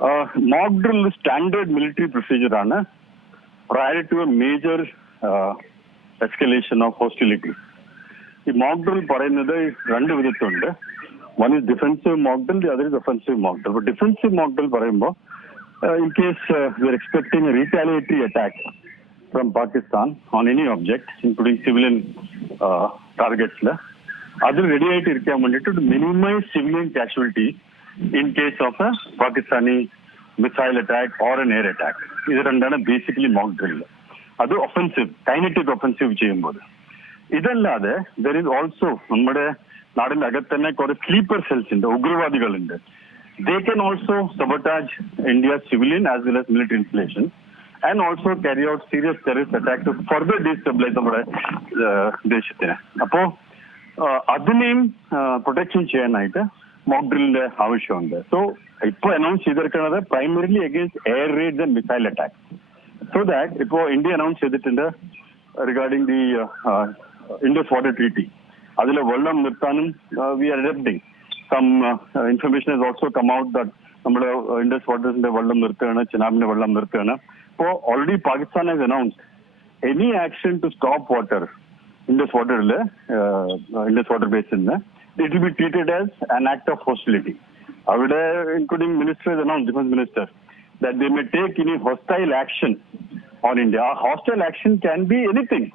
Mock drill standard military procedure prior to a major escalation of hostility. The mock drill is one is defensive mock drill, the other is offensive mock drill. But defensive mock drill in case we are expecting a retaliatory attack from Pakistan on any object, including civilian targets, that ready to minimize civilian casualty in case of a Pakistani missile attack or an air attack. This is basically mock drill. That is offensive, kinetic offensive. There is also sleeper cells in the Ugravadigal. They can also sabotage India's civilian as well as military installations and also carry out serious terrorist attacks to further destabilize our nation. Adhinem protection mock drill So, now announced primarily against air raids and missile attacks. So that India announced regarding the Indus Water Treaty. We are adapting. Some information has also come out that Indus Water is already Pakistan has announced any action to stop water, Indus Water Basin, it will be treated as an act of hostility. Including ministers announced, defense minister, that they may take any hostile action on India. Hostile action can be anything.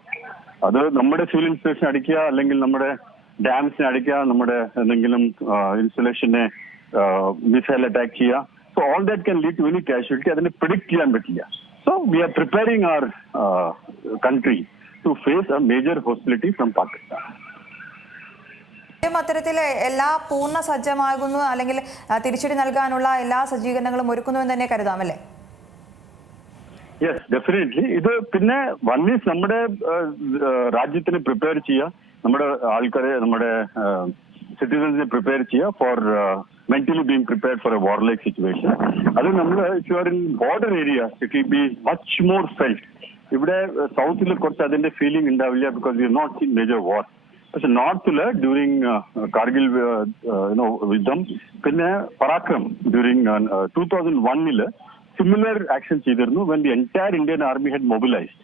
That's civil installation adikya, allengil nammade dams ne adikya, nammade endengilum installation ne missile attack kiya. So all that can lead to any casualty. Adane predict cheyan pattiya. So we are preparing our country to face a major hostility from Pakistan. അത്തരത്തിലെ എല്ലാ പൂർണ്ണ സജ്ജമാകുന്നു അല്ലെങ്കിൽ തിരിച്ചടി നൽകാനുള്ള എല്ലാ സജ്ജീകരണങ്ങളും ഒരുക്കുന്നുവെന്ന് തന്നെ കരുതാമല്ലേ? Yes, definitely. പിന്നെ one is നമ്മുടെ രാജ്യത്തിനെ പ്രിപ്പയർ ചെയ്യുക, നമ്മുടെ ആൾക്കാരെ, നമ്മുടെ സിറ്റിസൻസിനെ പ്രിപ്പയർ ചെയ്യുക four mentally being prepared for a warlike situation. അത് നമ്മൾ if you are in border areas, it will be much more felt. ഇവിടെ സൗത്തിൽ കുറച്ച് അതിന്റെ ഫീലിംഗ് ഉണ്ടാവില്ല because we have not seen major war. പക്ഷെ നോർത്തില് ഡ്യൂറിങ് കാർഗിൽ യുദ്ധം പിന്നെ പരാക്രം ഡ്യൂറിങ് 2001 similar action ചെയ്തിരുന്നു when the entire Indian army had mobilized.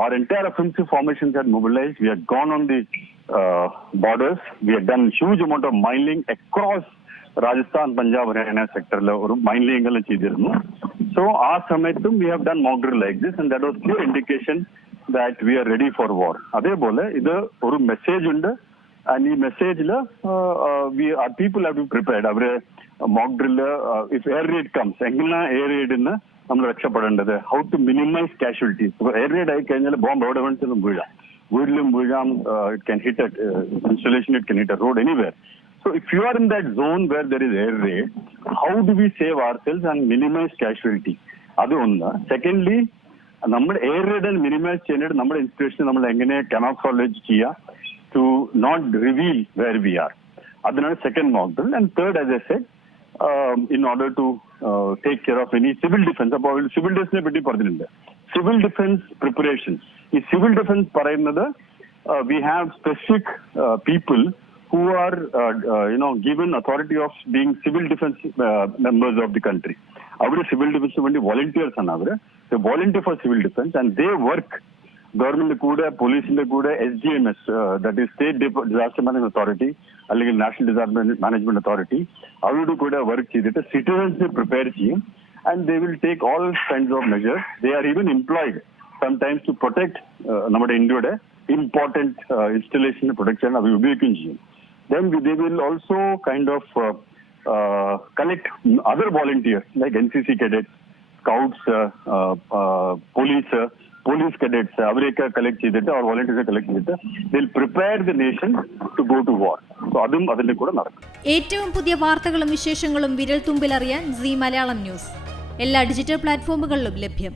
Our entire offensive formations had mobilized. We had gone on the borders. We had done huge amount of mining across Rajasthan, Punjab, Haryana sector. Mining ചെയ്തിരുന്നു. So our സമയത്തും we have done mock drill like this and that was clear indication that we are ready for war. അതേപോലെ ഇത് ഒരു message ഉണ്ട് and ഈ മെസ്സേജില് our people have to be prepared. അവര് mock drill if air raid comes, എങ്ങനെ air റെയ്ഡിന്ന് നമ്മൾ രക്ഷപ്പെടേണ്ടത്, how to minimize casualties. Air raid ആയി കഴിഞ്ഞാൽ ബോംബ് എവിടെ വേണമെങ്കിലും വീഴാം, വീട്ടിലും വീഴാം, it can hit at installation, it can hit a road, anywhere. So if you are in that zone where there is air raid, how do we save ourselves and minimize casualty? അത് ഒന്ന്. Secondly, നമ്മുടെ air raid minimise ചെയ്യാനായിട്ട് നമ്മുടെ inspiration നമ്മൾ എങ്ങനെ camouflage ചെയ്യുക to not reveal where we are. അതിനാണ് second mock drill. And third, as I said, in order to take care of any civil defence. അപ്പോൾ സിവിൽ ഡിഫൻസിനെ പറ്റി പറഞ്ഞിട്ടുണ്ട്. Civil defence preparations. ഈ സിവിൽ ഡിഫൻസ് പറയുന്നത് we have specific people who are given authority of being civil defense members of the country. Avare civil defense vendi volunteers ana avare. They volunteer for civil defense and they work government kuda, police inde kuda, SDMS, that is State Disaster Management Authority, alleged National Disaster Management Authority, avadu kuda work cheyidite citizens ne prepare cheyum and they will take all kinds of measures. They are even employed sometimes to protect nammade Indiade important installation protection avu ubhayikkum cheyum. Then they will also kind of collect other volunteers like NCC cadets, scouts, police cadets. Avreka collect cheyidittu or volunteers collect cheyidittu they'll prepare the nation to go to war. So adum adinte kuda nadakkum. ഏറ്റവും പുതിയ വാർത്തകളും വിശേഷങ്ങളും വിരൽ തുമ്പിൽ അറിയാൻ see Malayalam news എല്ലാ digital പ്ലാറ്റ്ഫോമുകളിലും ലഭ്യം.